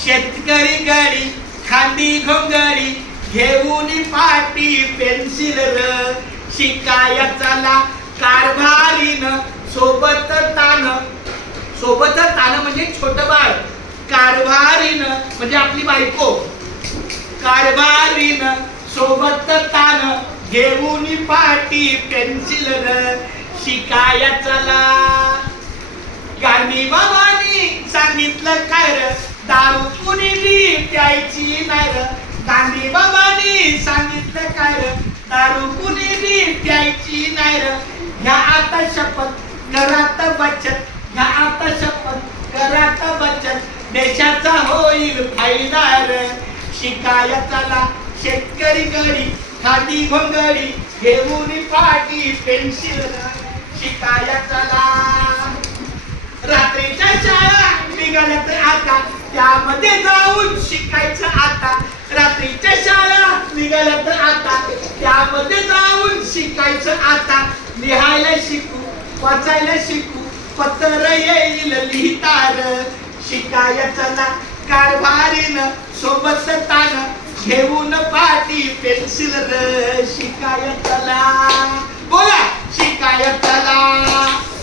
शेतकरी गडी खांदी घोंगडी घेऊन पाटी पेन्सिल र शिकाया चला कारभारीन सोबत तान म्हणजे छोट बाळ कारभारीन म्हणजे आपली बायको कारभारीन सोबत तान घेऊन पाटी पेन्सिल र शिकाया चला गांधी बाबांनी सांगितलं काय र दारू कुणी प्यायची नाही र गांधी बाबांनी सांगितलं काय र दारू कुणी प्यायची नाही र ह्या आता शपथ घरात बचत ह्या आता शपथ घरात बचत देशाचा होईल फायदा र शिकाया चला शेतकरी गडी खादी घोंगडी घेऊन पाटी पेन्सिल शिकाया चला रात्रीच्या शाळा निघाल्यात आता त्यामध्ये जाऊन शिकायचं आता रात्रीच्या शाळा निघाल्यात आता त्यामध्ये जाऊन शिकायचं आता लिहायला शिकू वाचायला शिकू पत्र येईल लिहितार शिकाया चला कारभारीनं सोबत तान घेऊन पाटी पेन्सिल र शिकाया चला बोला शिकाया चला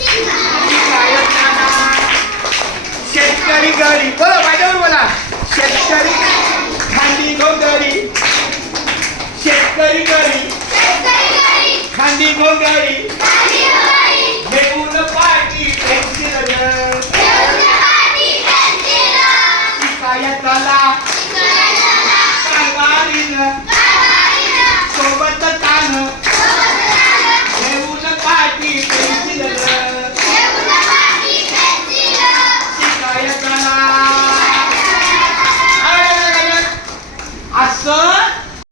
शिकाया चला शेतकरी गडी बोला माझ्यावर बोला शेतकरी खांदी घोंगडी शेतकरी गडी खांदी घोंगडी